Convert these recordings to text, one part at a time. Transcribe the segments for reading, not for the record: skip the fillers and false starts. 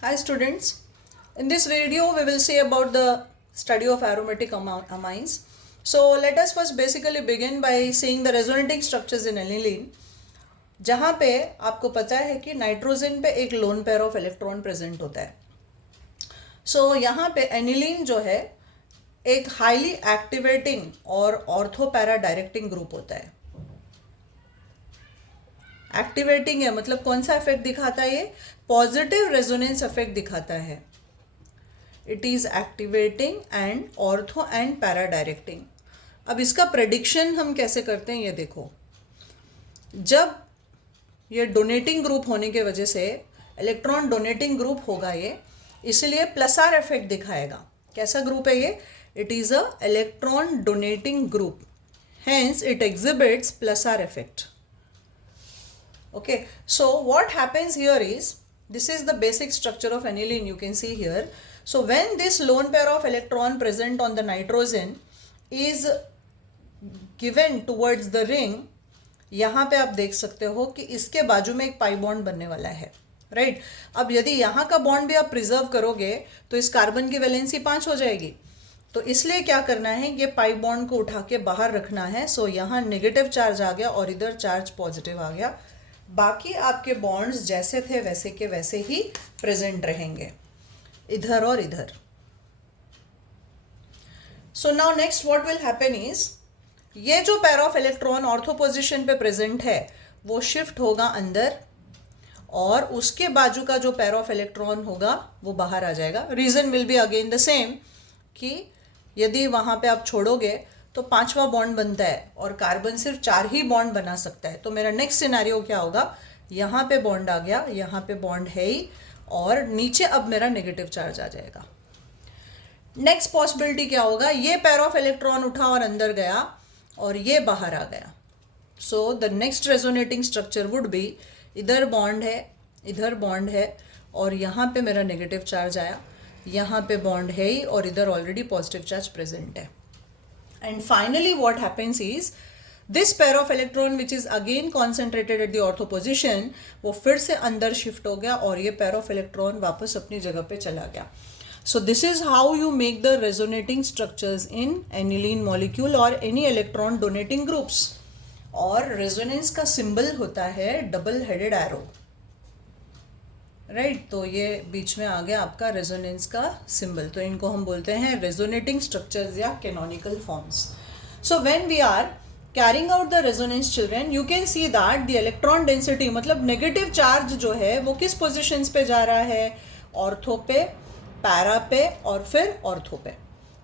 Hi students, in this video we will see about the study of aromatic amines. So let us first basically begin by seeing the resonating structures in aniline. जहाँ पे आपको पता है कि nitrogen पे एक lone pair of electron present होता है. सो यहाँ पे एनिलीन जो है एक हाईली एक्टिवेटिंग और ऑर्थोपैरा डायरेक्टिंग ग्रुप होता है. एक्टिवेटिंग है मतलब कौन सा इफेक्ट दिखाता है? ये पॉजिटिव रेजोनेंस इफेक्ट दिखाता है. It is activating and ortho and para directing. अब इसका प्रेडिक्शन हम कैसे करते हैं ये देखो. जब ये डोनेटिंग ग्रुप होने की वजह से इलेक्ट्रॉन डोनेटिंग ग्रुप होगा ये, इसलिए प्लस आर इफेक्ट दिखाएगा. कैसा ग्रुप है ये? It is a electron donating group, hence it exhibits plus are effect. Okay, so what happens here is, this is the basic structure of aniline, you can see here. So when this lone pair of electron present on the nitrogen is given towards the ring, यहाँ पे आप देख सकते हो कि इसके बाजू में एक पाई बॉन्ड बनने वाला है, राइट. अब यदि यहाँ का बॉन्ड भी आप प्रिजर्व करोगे तो इस कार्बन की वैलेंसी 5 हो जाएगी. तो इसलिए क्या करना है, ये पाई बॉन्ड को उठा के बाहर रखना है. सो यहाँ नेगेटिव चार्ज आ गया और इधर चार्ज पॉजिटिव आ गया. बाकी आपके बॉन्ड्स जैसे थे वैसे के वैसे ही प्रेजेंट रहेंगे इधर और इधर. So now next what will happen is, ये जो pair of electron ortho position पे प्रेजेंट है वो शिफ्ट होगा अंदर और उसके बाजू का जो पेयर ऑफ इलेक्ट्रॉन होगा वो बाहर आ जाएगा. Reason will be again the same कि यदि वहां पे आप छोड़ोगे तो 5वां बॉन्ड बनता है और कार्बन सिर्फ 4 ही बॉन्ड बना सकता है. तो मेरा नेक्स्ट सिनेरियो क्या होगा, यहाँ पे बॉन्ड आ गया, यहाँ पे बॉन्ड है ही और नीचे अब मेरा नेगेटिव चार्ज आ जाएगा. नेक्स्ट पॉसिबिलिटी क्या होगा, ये पेयर ऑफ इलेक्ट्रॉन उठा और अंदर गया और ये बाहर आ गया. So the next resonating structure would be, इधर बॉन्ड है, इधर बॉन्ड है और यहाँ पे मेरा नेगेटिव चार्ज आया, यहाँ पे बॉन्ड है ही और इधर ऑलरेडी पॉजिटिव चार्ज प्रेजेंट है. And finally what happens is, this pair of electron which is again concentrated at the ortho position वो फिर से अंदर शिफ्ट हो गया और ये pair of electron वापस अपनी जगह पे चला गया. So this is how you make the resonating structures in aniline molecule or any electron donating groups. और resonance का symbol होता है double headed arrow, राइट. तो ये बीच में आ गया आपका रेजोनेंस का सिंबल. तो इनको हम बोलते हैं रेजोनेटिंग स्ट्रक्चर्स या canonical forms. So when we are carrying out the resonance children, you can see that the electron density मतलब नेगेटिव चार्ज जो है वो किस पोजिशंस पे जा रहा है, ऑर्थो पे, पैरा पे और फिर ऑर्थो पे,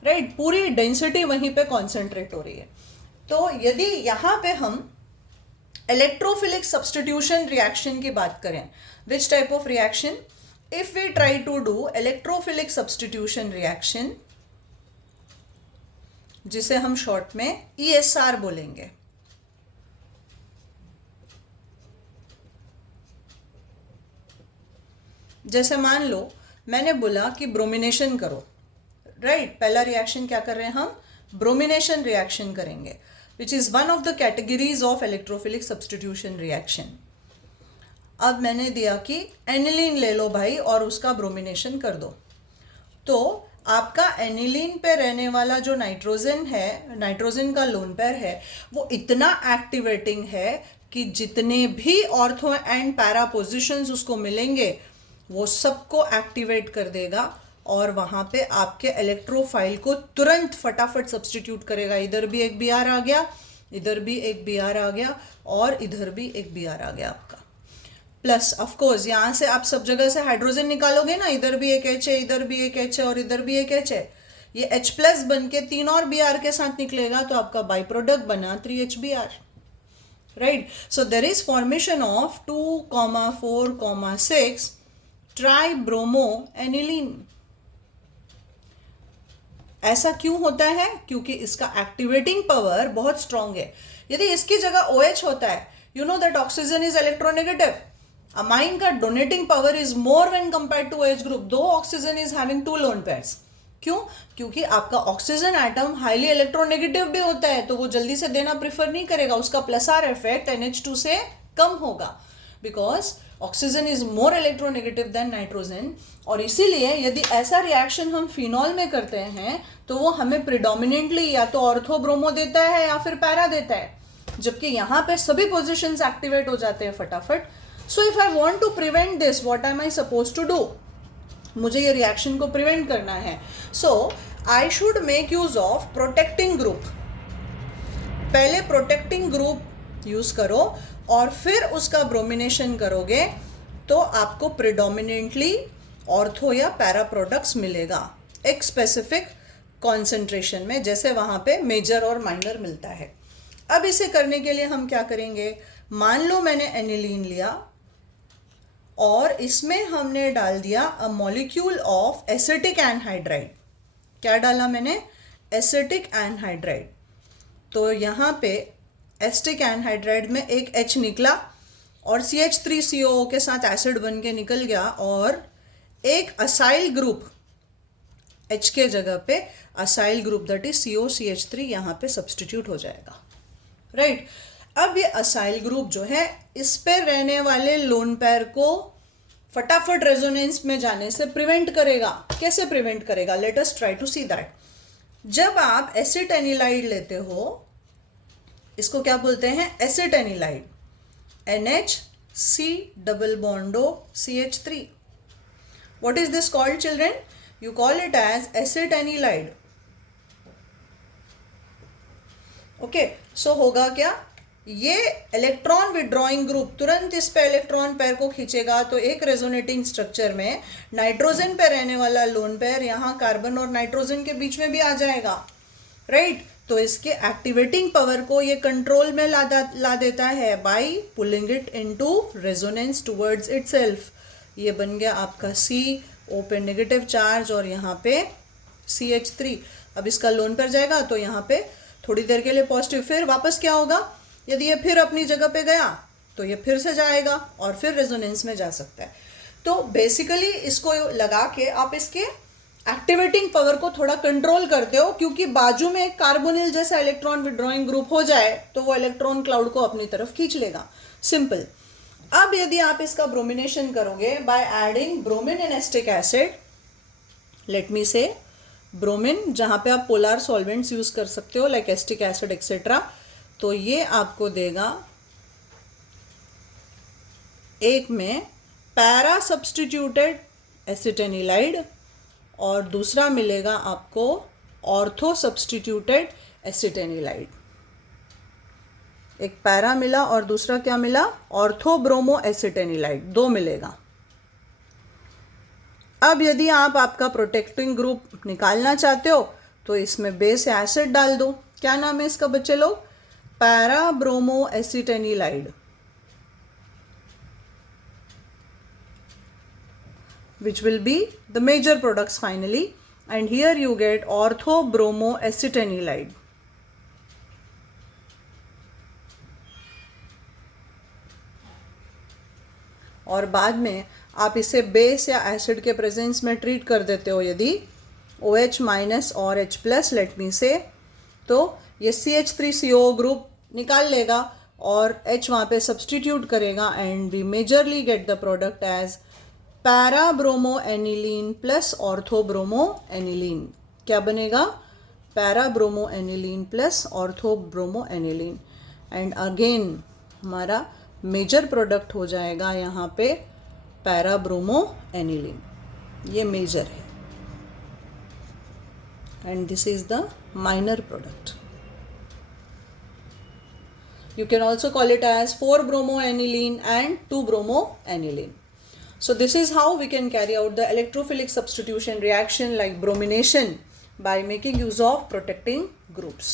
राइट. पूरी डेंसिटी वहीं पे कॉन्सेंट्रेट हो रही है. तो यदि यहाँ पे हम इलेक्ट्रोफिलिक सब्स्टिट्यूशन रिएक्शन की बात करें, which type of reaction? If we try to do electrophilic substitution reaction, जिसे हम शॉर्ट में ESR बोलेंगे, जैसे मान लो मैंने बोला कि ब्रोमिनेशन करो, राइट. पहला रिएक्शन क्या कर रहे हैं हम, ब्रोमिनेशन रिएक्शन करेंगे, which is one of the categories of electrophilic substitution reaction. अब मैंने दिया कि एनिलीन ले लो भाई और उसका ब्रोमिनेशन कर दो. तो आपका एनिलीन पे रहने वाला जो नाइट्रोजन है, नाइट्रोजन का लोन पेयर है, वो इतना एक्टिवेटिंग है कि जितने भी ऑर्थो एंड पैरा पोजिशंस उसको मिलेंगे वो सबको एक्टिवेट कर देगा और वहाँ पे आपके इलेक्ट्रोफाइल को तुरंत फटाफट सब्स्टिट्यूट करेगा. इधर भी एक Br आ गया, इधर भी एक Br आ गया और इधर भी एक Br आ गया आपका. प्लस ऑफकोर्स यहाँ से आप सब जगह से हाइड्रोजन निकालोगे ना, इधर भी एक H है, इधर भी एक H है और इधर भी एक H है. ये H प्लस बन के 3 और Br के साथ निकलेगा तो आपका बाई प्रोडक्ट बना 3HBr, right. So there is formation of 2,4,6 tribromo aniline. ऐसा क्यों होता है? क्योंकि इसका एक्टिवेटिंग पावर बहुत स्ट्रांग है. यदि इसकी जगह OH होता है, you know that oxygen is electronegative. Amine का donating power is more when compared to OH group, though oxygen is having 2 lone pairs. क्यों? क्योंकि आपका ऑक्सीजन एटम हाईली इलेक्ट्रोनेगेटिव भी होता है तो वो जल्दी से देना प्रेफर नहीं करेगा, उसका प्लस आर इफेक्ट NH2 से कम होगा. Because oxygen is more electronegative than nitrogen, और इसीलिए यदि ऐसा रिएक्शन हम फिनॉल में करते हैं तो वो हमें प्रिडोमिनेंटली या तो ऑर्थो ब्रोमो देता है या फिर पैरा देता है, जबकि यहाँ पे सभी पोजिशंस एक्टिवेट हो जाते हैं फटाफट. So if I want to prevent this, what am I suppose to do? मुझे ये रिएक्शन को प्रिवेंट करना है. So I should make use of protecting group. पहले प्रोटेक्टिंग ग्रुप यूज करो और फिर उसका ब्रोमिनेशन करोगे तो आपको प्रिडोमिनेंटली ऑर्थो या पैरा प्रोडक्ट्स मिलेगा एक स्पेसिफिक कॉन्सेंट्रेशन में, जैसे वहाँ पे मेजर और माइनर मिलता है. अब इसे करने के लिए हम क्या करेंगे? मान लो मैंने एनिलीन लिया और इसमें हमने डाल दिया a molecule of acetic anhydride. क्या डाला मैंने? Acetic anhydride. तो यहाँ पे एसिटिक एनहाइड्राइड में एक H निकला और CH3COO के साथ एसिड बन के निकल गया, और एक असाइल ग्रुप H के जगह पे acyl group that is COCH3 यहाँ पे सब्सटीट्यूट हो जाएगा. राइट. अब ये असाइल ग्रुप जो है इस पे रहने वाले लोन पेयर को फटाफट रेजोनेंस में जाने से प्रिवेंट करेगा. कैसे प्रिवेंट करेगा? Let us try to see that. जब आप एसिटेनिलाइड लेते हो, इसको क्या बोलते हैं? एसिटेनिलाइड. NHC double bond O CH3. What is this called, children? You call it as acetanilide. Okay, so होगा क्या? ये इलेक्ट्रॉन विड्रॉइंग ग्रुप तुरंत इस पे इलेक्ट्रॉन पेयर को खींचेगा, तो एक रेजोनेटिंग स्ट्रक्चर में नाइट्रोजन पे रहने वाला लोन पेयर यहाँ कार्बन और नाइट्रोजन के बीच में भी आ जाएगा. राइट. तो इसके एक्टिवेटिंग पावर को ये कंट्रोल में ला देता है by pulling it into resonance towards itself. ये बन गया आपका C, O पे नेगेटिव चार्ज और यहाँ पे CH3. अब इसका लोन पर जाएगा तो यहाँ पे थोड़ी देर के लिए पॉजिटिव, फिर वापस क्या होगा? यदि ये फिर अपनी जगह पे गया तो ये फिर से जाएगा और फिर रेजोनेंस में जा सकता है. तो बेसिकली इसको लगा के आप इसके एक्टिवेटिंग पावर को थोड़ा कंट्रोल करते हो, क्योंकि बाजू में एक कार्बोनिल जैसा इलेक्ट्रॉन विड्रॉइंग ग्रुप हो जाए तो वो इलेक्ट्रॉन क्लाउड को अपनी तरफ खींच लेगा. सिंपल. अब यदि आप इसका ब्रोमिनेशन करोगे by adding bromine and acetic acid, let me से ब्रोमिन, जहाँ पे आप पोलर सॉल्वेंट्स यूज कर सकते हो लाइक एसिटिक एसिड एक्सेट्रा, तो ये आपको देगा एक में पैरा सब्सटीट्यूटेड एसिटेनिलाइड और दूसरा मिलेगा आपको ऑर्थो सब्सटीट्यूटेड एसिटेनिलाइड. एक पैरा मिला और दूसरा क्या मिला? Ortho bromo एसिटेनिलाइड. 2 मिलेगा. अब यदि आप आपका प्रोटेक्टिंग ग्रुप निकालना चाहते हो तो इसमें बेस एसिड डाल दो. क्या नाम है इसका बच्चे लोग? Para bromo acetanilide, which will be the major products finally, and here you get ortho bromo acetanilide. और बाद में आप इसे बेस या एसिड के प्रेजेंस में ट्रीट कर देते हो यदि OH माइनस और H प्लस लेट मी से, तो ये CH3CO ग्रुप निकाल लेगा और H वहाँ पे सब्सटीट्यूट करेगा and we majorly get the product as para bromo aniline plus ortho bromo aniline. क्या बनेगा? Para bromo aniline plus ortho bromo aniline. And again हमारा मेजर प्रोडक्ट हो जाएगा यहाँ पे पैरा ब्रोमो एनिलीन. ये मेजर है and this is the minor product. You can also call it as 4-bromoaniline and 2-bromoaniline. So this is how we can carry out the electrophilic substitution reaction like bromination by making use of protecting groups.